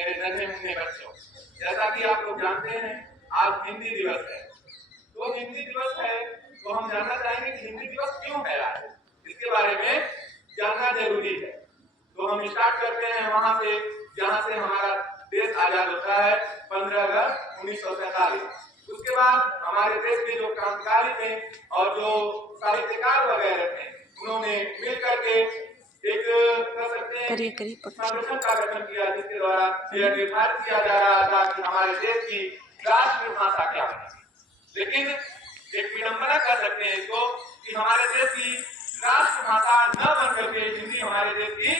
मेरे नन्हे मुन्ने बच्चों, जैसा कि आप लोग जानते हैं आज हिंदी दिवस है। तो हिंदी दिवस है तो हम जानना चाहेंगे कि हिंदी दिवस क्यों है आज, इसके बारे में जानना जरूरी है। तो हम स्टार्ट करते हैं वहां से जहां से हमारा देश आजाद होता है 15 अगस्त 1947। उसके बाद हमारे देश के जो क्रांतिकारी थे और जो साहित्यकार वगैरह थे उन्होंने मिलकर के एक कह सकते हैं संगठन का गठन किया, जिसके द्वारा यह निर्धारित किया जा रहा था कि हमारे देश की राष्ट्रीय भाषा क्या है। लेकिन एक विडंबना कह सकते हैं इसको कि हमारे देश की राष्ट्रभाषा न बन करके हिंदी हमारे देश की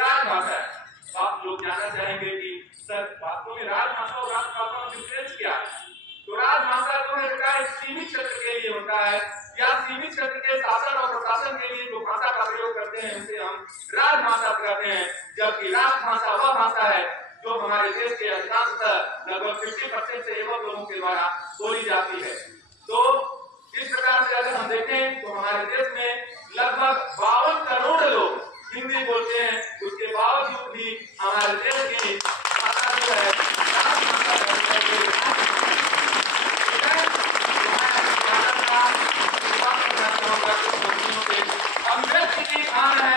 राजभाषा है। तो आप लोग जानना चाहेंगे कि सर वास्तव में राजभाषा और राष्ट्रभाषा में डिफरेंस क्या है। तो राजभाषा जो है बेटा एक सीमित क्षेत्र के लिए होता है, या सीमित क्षेत्र के शासन और प्रशासन के लिए जो भाषा का प्रयोग करते हैं उसे हम राजभाषा कहते हैं। जबकि राष्ट्रभाषा वह भाषा है जो हमारे देश के अधिकांशतः लगभग 50% से एवं लोगों के द्वारा बोली जाती है। तो इस प्रकार से अगर हम देखें तो हमारे देश में लगभग 52 करोड़ लोग हिंदी बोलते हैं, उसके बावजूद भी हमारे देश की भाषा जो है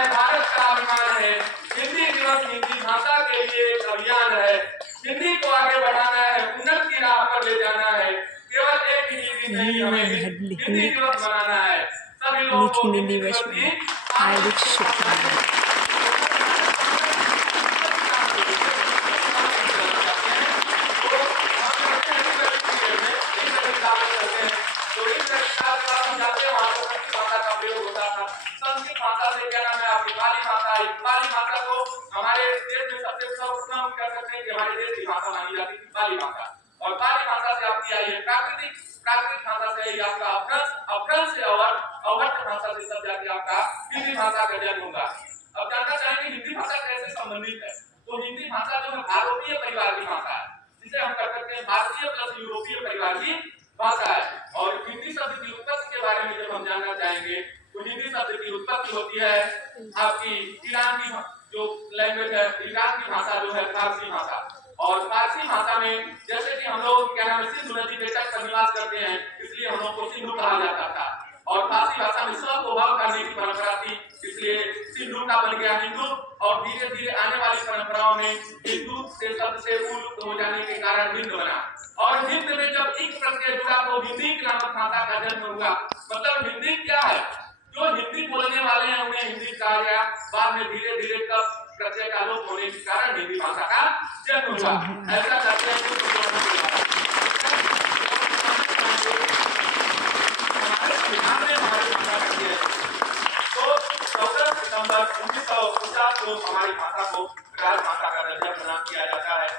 भारत का अभिमान है। हिंदी दिवस हिंदी भाषा के लिए अभियान है। हिंदी को आगे बढ़ाना है, उन्नति की राह पर ले जाना है। केवल एक ही नहीं, हमें हिंदी दिवस मनाना है। सभी लोगों को हिंदी दिवस की हार्दिक शुभकामनाएं। भाषा से क्या नाम है आपकी पाली भाषा। पाली भाषा को हमारे देश में सबसे सर्वप्रथम कह सकते हैं कि हमारे देश की भाषा मानी जाती है पाली भाषा। और पाली भाषा से आपकी आई है प्राकृतिक भाषा से आई आपका अवक्रंश से अवर्त भाषा से सब जाके आपका हिंदी भाषा का जन्म होगा। अब जानना चाहेंगे हिंदी भाषा कैसे संबंधित है। तो हिंदी भाषा जो है भारतीय परिवार की भाषा है, जिसे हम कह सकते हैं भारतीय प्लस यूरोपीय परिवार की भाषा है। और हिंदी शब्द की उत्पत्ति के बारे में जब हम जानना चाहेंगे तो हिंदी शब्द की उत्पत्ति होती है आपकी ईरान की जो लैंग्वेज है, ईरान की भाषा जो है फारसी भाषा। और फारसी भाषा में जैसे कि हम लोग क्या नाम है सिंधु नदी के तट पर निवास करते हैं, इसलिए हम लोग को सिंधु कहा जाता था। और फारसी भाषा में स्व को भाव करने की परंपरा थी, इसलिए सिंधु का बन गया हिंदू। और धीरे धीरे आने वाली परंपराओं में हिंदू से शब्द से विलुप्त हो जाने के कारण हिंद बना। और हिंद में जब एक प्रत्यय जुड़ा तो हिंदी नामक भाषा का जन्म हुआ। मतलब हिंदी क्या है, जो हिंदी बोलने वाले हैं उन्हें हिंदी कहा गया। बाद में धीरे धीरे तब प्रत्यय का लोप होने के कारण हिंदी भाषा का जन्म हुआ। ऐसा करते हैं तो 14 सितंबर 1950 को हमारी भाषा को राजभाषा का दर्जा प्रदान किया जाता है,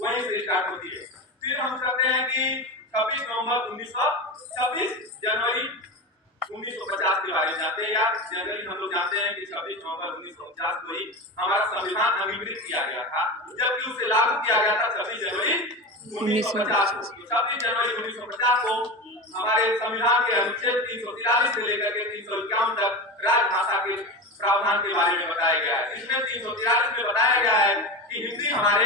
वहीं से स्टार्ट होती है। फिर हम कहते हैं कि 26 नवंबर 1926 जनवरी 1950 के बारे में जानते हैं। या जनवरी हम लोग जानते हैं कि 26 नवंबर 1950 को ही हमारा संविधान अंगीकृत किया गया था, जबकि उसे लागू किया गया था 26 जनवरी 1950 को। 26 जनवरी 1950 को हमारे संविधान के अनुच्छेद 343 से लेकर के 351 तक राजभाषा के प्रावधान के बारे में बताया गया है। इसमें 343 में बताया गया है कि हिंदी हमारे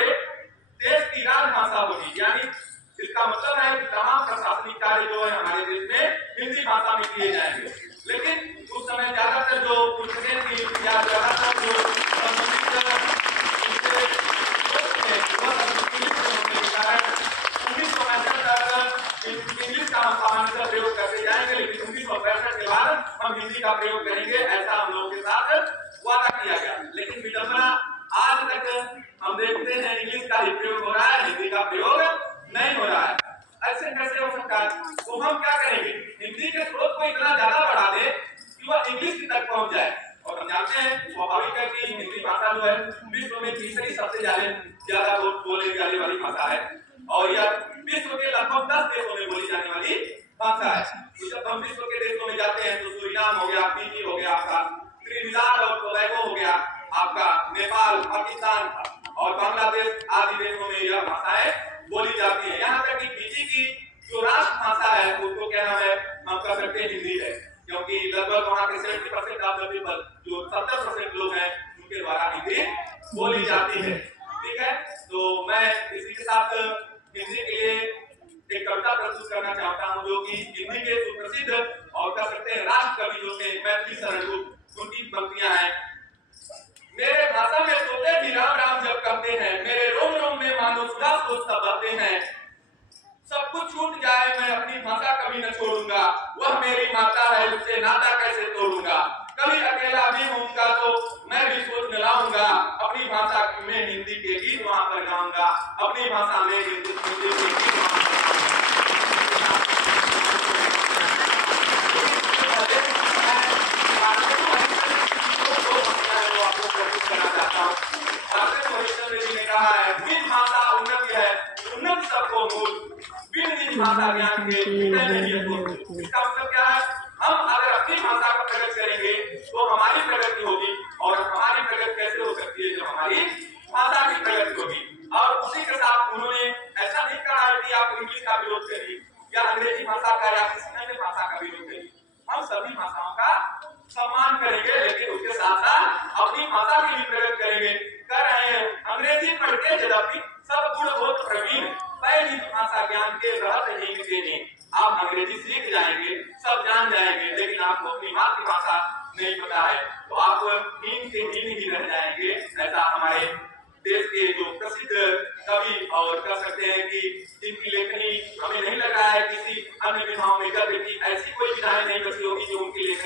देश की राजभाषा होगी, यानी इसका मतलब है कि तमाम प्रशासनिक कार्य जो है हमारे देश में हिंदी भाषा में किए जाएंगे। लेकिन उस समय ज्यादातर जो प्रेसिडेंट की या ज्यादातर जो इंग्लिश का हम सामान्यतः प्रयोग करते जाएंगे, लेकिन 1965 के बाद हम हिंदी का प्रयोग करेंगे, ऐसा हम लोगों के साथ वादा किया गया। लेकिन विडंबना आज तक हम देखते हैं इंग्लिश का ही प्रयोग हो रहा है, हिंदी का प्रयोग नहीं हो रहा है। ऐसे कैसे हो सकता है। तो हम क्या करेंगे, हिंदी के स्रोत को इतना ज्यादा बढ़ा दे कि वह इंग्लिश तक पहुंच जाए। और हम जानते हैं स्वाभाविक है कि हिंदी भाषा जो है विश्व में तीसरी सबसे ज्यादा बोली जाने वाली भाषा है, और यह विश्व के लगभग 10 देशों में बोली जाने वाली भाषा है। तो जब हम विश्व के देशों में जाते हैं तो सूरीनाम हो गया, फिजी हो गया, आपका त्रिनिदाद और टोबैगो हो गया, आपका नेपाल, पाकिस्तान और बांग्लादेश आदि देशों में यह भाषाएं बोली जाती है। यहाँ तक कि फिजी की जो राष्ट्रभाषा है उसको क्या नाम है, हम कह सकते हैं हिंदी है, क्योंकि लगभग वहाँ के 70% ऑफ द पीपल जो 70% लोग हैं उनके द्वारा हिंदी बोली जाती है। ठीक है, तो मैं इसी के साथ हिंदी के लिए एक कविता प्रस्तुत करना चाहता हूँ, जो कि हिंदी के सुप्रसिद्ध और कह सकते हैं राष्ट्र कवि जो थे मैथिली शरण गुप्त, उनकी पंक्तियां हैं। मेरे भाषा में सोते भी राम राम जब कहते हैं, मेरे रोम रोम में मानो सुधा सोच बहते हैं। सब कुछ छूट जाए मैं अपनी भाषा कभी न छोड़ूंगा, वह मेरी माता है उससे नाता कैसे तोड़ूंगा। कभी अकेला भी होऊंगा तो मैं भी सोच न लाऊंगा, अपनी भाषा में हिंदी के गीत वहां पर गाऊंगा, अपनी भाषा में हिंदी के गीत वहां पर उन्नत सबको मूल बिन भाषा ज्ञान के इसका मतलब क्या है? हम अगर अपनी भाषा का प्रगति करेंगे तो हमारी प्रगति होगी, और हमारी प्रगति कैसे हो सकती है? जब हमारी भाषा की प्रगति होगी। और उसी के साथ उन्होंने ऐसा नहीं कहा है कि आप इंग्लिश का विरोध करिए या अंग्रेजी भाषा का या किसी अन्य भाषा का विरोध करिए। हम सभी भाषाओं का सम्मान करेंगे, लेकिन उसके साथ साथ अपनी भाषा की भी प्रगति करेंगे। कर रहे हैं अंग्रेजी पढ़ के यद्यपि सब गुण बहुत प्रवीण, पहली भाषा ज्ञान के रहत हीन देने। आप अंग्रेजी सीख जाएंगे, सब जान जाएंगे, लेकिन आपको अपनी मातृभाषा नहीं पता है तो आप हीन के हीन ही रह जाएंगे। ऐसा हमारे देश के जो प्रसिद्ध कवि और कह सकते हैं कि जिनकी लेखनी हमें नहीं लगा है किसी अन्य विधाओं में गद्य की ऐसी कोई विधाएं नहीं बची होगी जो उनकी लेखनी